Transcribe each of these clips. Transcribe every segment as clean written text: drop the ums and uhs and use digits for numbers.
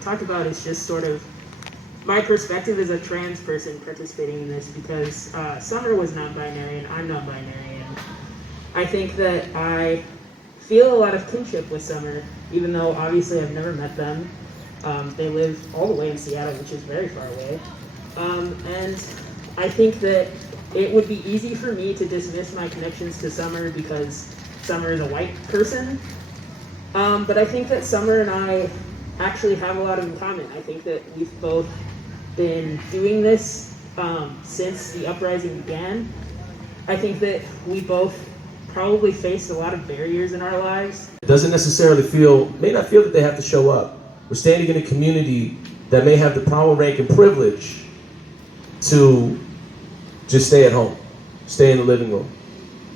talk about is just sort of my perspective as a trans person participating in this, because Summer was non-binary and I'm non-binary, and I think that I feel a lot of kinship with Summer, even though obviously I've never met them. They live all the way in Seattle, which is very far away. And I think that it would be easy for me to dismiss my connections to Summer because Summer is a white person. But I think that Summer and I actually have a lot in common. I think that we've both been doing this since the uprising began. I think that we both probably faced a lot of barriers in our lives. It doesn't necessarily may not feel that they have to show up. We're standing in a community that may have the power, rank, and privilege to just stay at home, stay in the living room.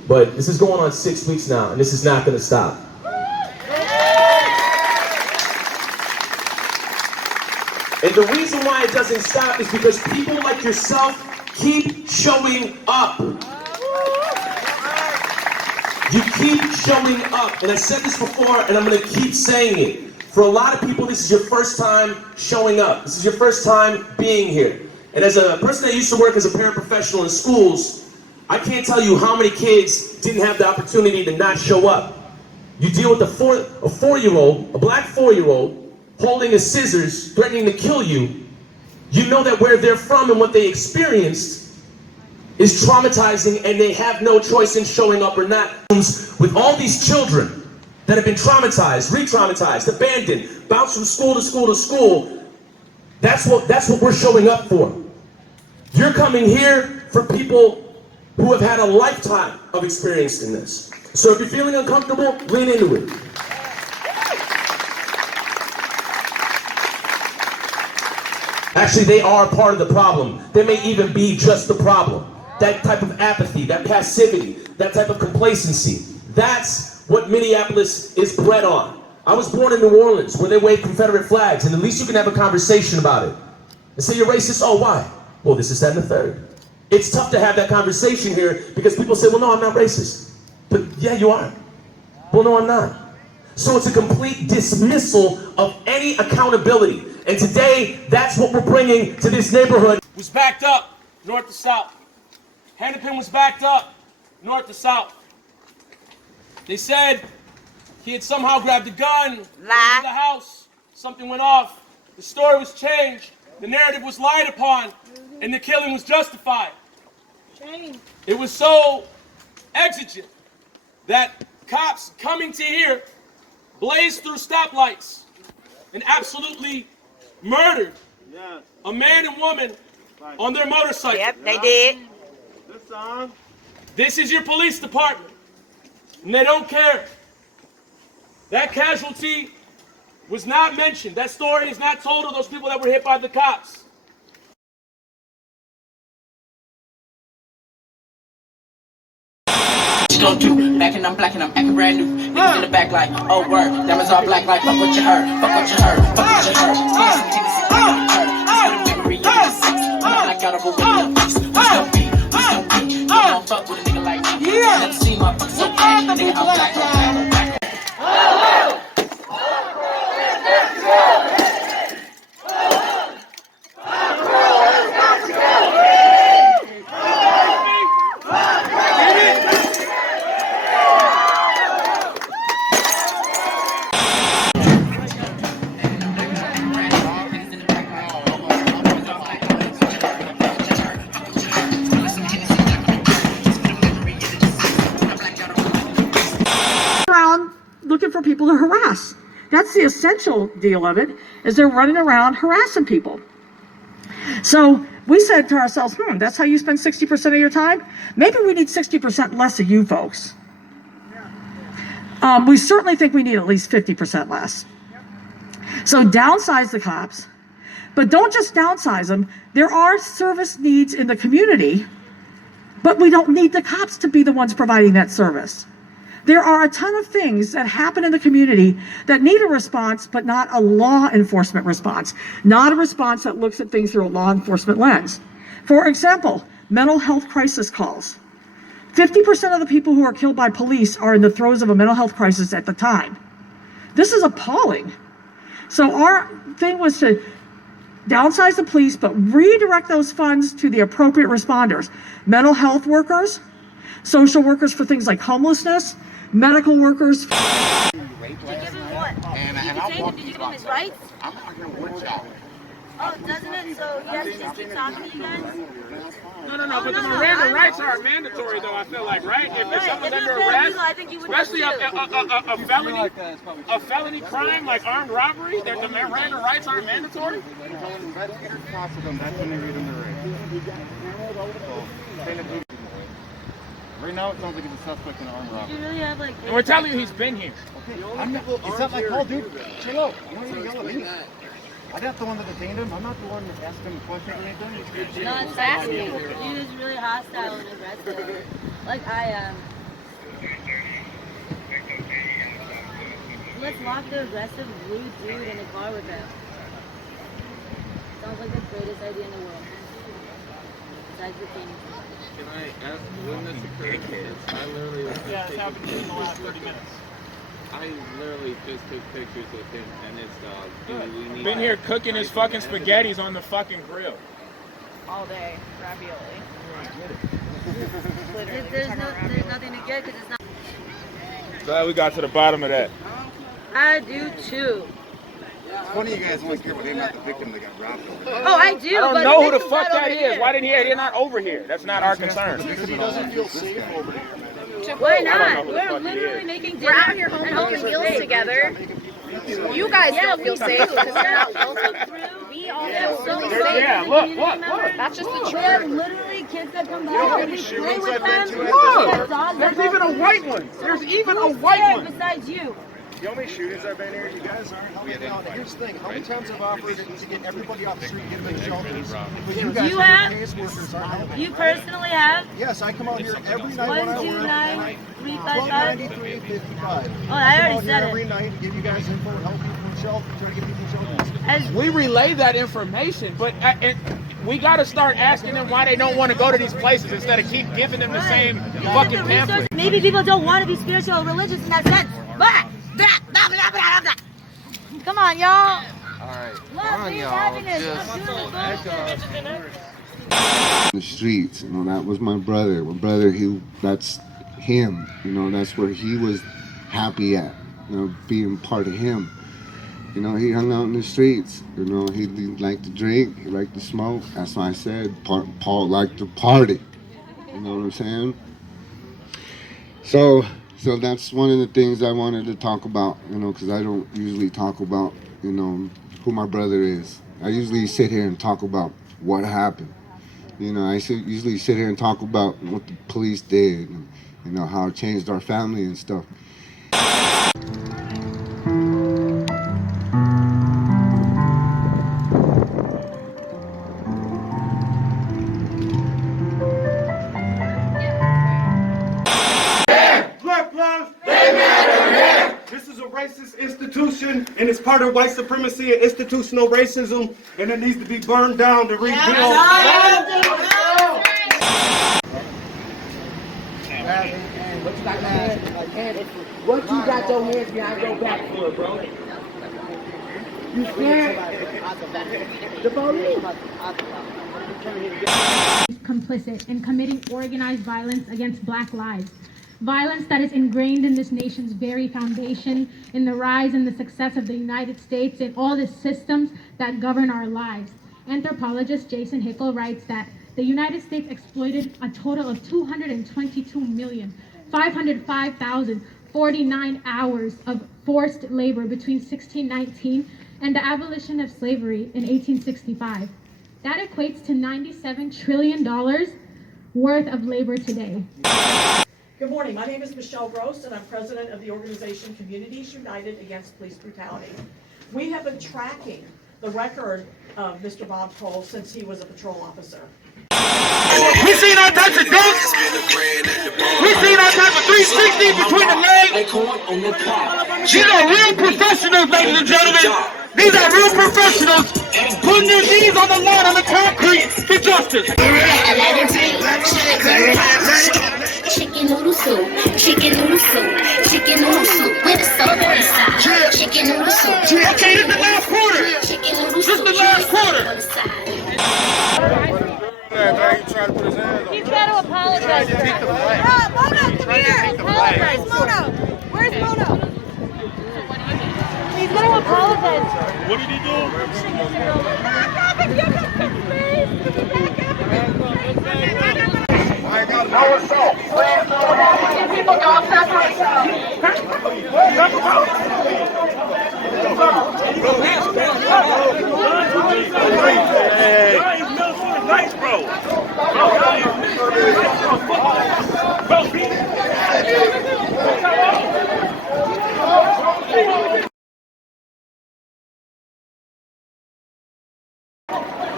But this is going on 6 weeks now, and this is not going to stop. And the reason why it doesn't stop is because people like yourself keep showing up. You keep showing up. And I said this before, and I'm going to keep saying it. For a lot of people, this is your first time showing up. This is your first time being here. And as a person that used to work as a paraprofessional in schools, I can't tell you how many kids didn't have the opportunity to not show up. You deal with a four-year-old, a black four-year-old, holding a scissors, threatening to kill you. You know that where they're from and what they experienced is traumatizing, and they have no choice in showing up or not. With all these children that have been traumatized, re-traumatized, abandoned, bounced from school to school to school, that's what we're showing up for. You're coming here for people who have had a lifetime of experience in this. So if you're feeling uncomfortable, lean into it. Actually, they are part of the problem. They may even be just the problem. That type of apathy, that passivity, that type of complacency, that's what Minneapolis is bred on. I was born in New Orleans, where they wave Confederate flags, and at least you can have a conversation about it. And say you're racist, oh, why? Well, this is that and the third. It's tough to have that conversation here because people say, well, no, I'm not racist. But yeah, you are. Well, no, I'm not. So it's a complete dismissal of any accountability. And today, that's what we're bringing to this neighborhood. Was backed up, north to south. Hennepin was backed up, north to south. They said he had somehow grabbed a gun, into the house, something went off, the story was changed, the narrative was lied upon, and the killing was justified. It was so exigent that cops coming to here blazed through stoplights and absolutely murdered a man and woman on their motorcycle. Yep, they did. This is your police department, and they don't care. That casualty was not mentioned. That story is not told of those people that were hit by the cops. Gon' do, back and I'm black and I'm acting brand new. Niggas in the back like, oh word, diamonds all black like, fuck what you heard, fuck what you heard, fuck what you heard. Here's some Tennessee, I heard, this is the memory of the six. I'm not out of a window, please, please don't be, you don't fuck with a nigga like me. Yeah. Never see my fucking so black, nigga, I'm black, I'm black, I'm black. Looking for people to harass. That's the essential deal of it, is they're running around harassing people. So we said to ourselves, that's how you spend 60% of your time? Maybe we need 60% less of you folks. We certainly think we need at least 50% less. So downsize the cops, but don't just downsize them. There are service needs in the community, but we don't need the cops to be the ones providing that service. There are a ton of things that happen in the community that need a response, but not a law enforcement response, not a response that looks at things through a law enforcement lens. For example, mental health crisis calls. 50% of the people who are killed by police are in the throes of a mental health crisis at the time. This is appalling. So our thing was to downsize the police, but redirect those funds to the appropriate responders. Mental health workers, social workers for things like homelessness, medical workers. To give him what? Did you give him his rights? I'm not here with y'all. Oh, doesn't it? So he has to just keep talking to you guys? No, but the Miranda rights are mandatory, though, I feel like, right? If someone's If under you're arrest, I think you would have especially a felony crime like armed robbery, that the Miranda rights aren't mandatory? When investigators talk to them, that's when they read them the rights. Right now, it sounds like he's a suspect in an armed robbery. You really have like. And we're telling you he's been here. Okay, it's not my fault, dude. Chill out. You don't need to yell at me. I'm not the one that detained him. I'm not the one that asked him questions or anything. No, it's fascinating. He was really hostile and aggressive. Like I am. Let's lock the aggressive, rude dude in the car with him. Sounds like the greatest idea in the world. Besides the king. Can I ask when this occurred? I literally was just Yeah, it's happened in the last 30 minutes. I literally just took pictures with him and his dog. Do we need Been here cooking his fucking spaghettis on the fucking grill. All day, ravioli. There's nothing to get because it's not. Glad we got to the bottom of that. I do too. One of you guys only care about him, not the victim that got robbed over there. Oh, I do. I don't but know who the victim's fuck not that over is. here. Why didn't they're not over here? That's not our concern. Because he doesn't feel safe over here. Why I don't know not? who the We're fuck he literally is. making We're dinner out here and home cooking we're meals safe. together. You guys don't feel safe because you're not welcome. We all feel so safe. Yeah, look. That's just the We have truth. literally kids that come by and we play with them. Look! There's even a white one. There's even a white one. Besides you. The only shootings I've been here, you guys aren't helping me out. Here's the thing, how many times have I offered to get everybody off the street and get them in shelters? But you guys You are have? caseworkers aren't helping. You personally have Yes, I come out here every night when I work. 129 355. 1293.55. Oh, I already come out said here every it. night to give you guys info and help people in shelter, try to get people in shelters. As We relay that information, but we got to start asking them why they don't want to go to these places instead of keep giving them the same fucking pamphlet. maybe people don't want to be spiritual or religious in that sense. But come on, y'all. Alright, Love me, happiness. I'm doing the bullshit. The streets, you know, that was my brother. My brother, that's him, you know, that's where he was happy at, you know, being part of him. You know, he hung out in the streets, you know, he liked to drink, he liked to smoke. That's why I said Paul liked to party, you know what I'm saying? So that's one of the things I wanted to talk about, you know, because I don't usually talk about, you know, who my brother is. I usually sit here and talk about what happened. You know, I usually sit here and talk about what the police did and, you know, how it changed our family and stuff. Black lives, they matter here. This is a racist institution, and it's part of white supremacy and institutional racism, and it needs to be burned down to rebuild. What you got your hands behind your back for, bro? You scared? The police. Complicit in committing organized violence against Black lives. Violence that is ingrained in this nation's very foundation, in the rise and the success of the United States, and all the systems that govern our lives. Anthropologist Jason Hickel writes that the United States exploited a total of 222,505,049 hours of forced labor between 1619 and the abolition of slavery in 1865. That equates to $97 trillion worth of labor today. Good morning. My name is Michelle Gross, and I'm president of the organization Communities United Against Police Brutality. We have been tracking the record of Mr. Bob Cole since he was a patrol officer. We seen all types of dunks. We seen all types of 360 between the legs. These are real professionals, ladies and gentlemen. These are real professionals putting their knees on the line on the concrete for justice. Chicken noodle soup, chicken noodle soup, chicken noodle soup with a soda inside. Chicken noodle soup. Okay, this is the last on the side. He's got to apologize. Mona, come here. Where's Mona? Where's Mona? He's going to apologize. What did he do? People don't separate Nice, bro.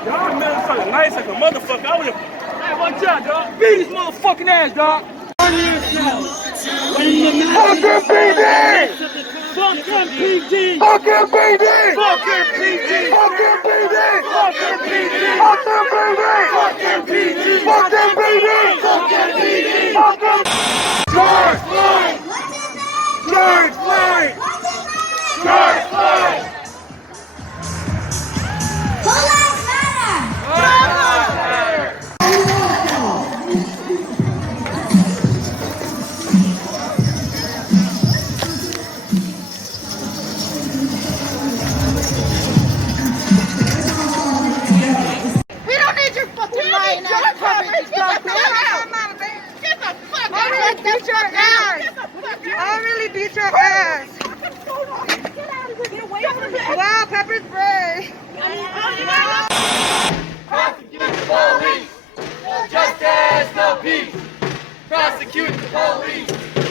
Y'all motherfucking nice like a motherfucker. I would've. Hey, watch out, dog. Beat his motherfucking ass, dog. Fucking PD! Fucking PD! Fucking PD! Fucking PD! Fucking PD! Fucking PD! Fucking PD! Fucking PD! Fucking PD! Fucking George Floyd! George Floyd! George Floyd! We don't need your fucking lying ass coverage. Get the fuck out of here. Get the fuck out of here. Beat your ass. I'll really beat your ass. Get out of here. Get away from me. Wow, pepper spray. Prosecute the police! No justice, no peace! Prosecute the police!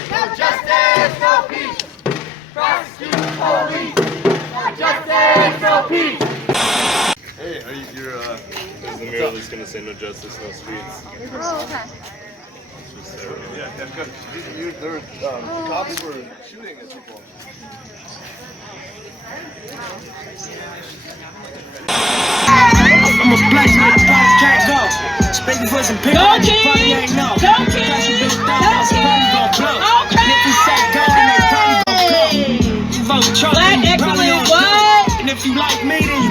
No justice, no peace! Prosecute the police! No justice, no peace! Hey, you're there's the mural that's gonna say no justice, no streets. Oh, okay. Yeah, good. Cops were shooting at people. I'm a black man, can't go. Speaking for some people, probably ain't know. Okay. If you say go, then they probably gon' go. You vote Trump, then you probably gon' go. And if you like me, then you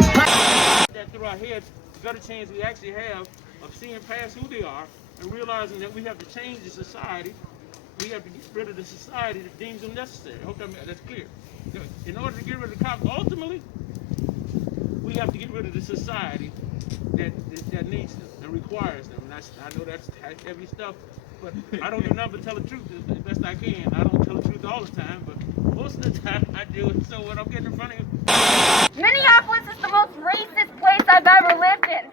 That through our heads, the better chance we actually have of seeing past who they are and realizing that we have to change the society. We have to get rid of the society that deems them necessary. I hope that's clear. In order to get rid of the cops, ultimately, we have to get rid of the society that needs them and requires them. And I know that's heavy stuff, but I don't do nothing but tell the truth as best I can. I don't tell the truth all the time, but most of the time I do. So when I'm getting in front of you, Minneapolis is the most racist place I've ever lived in.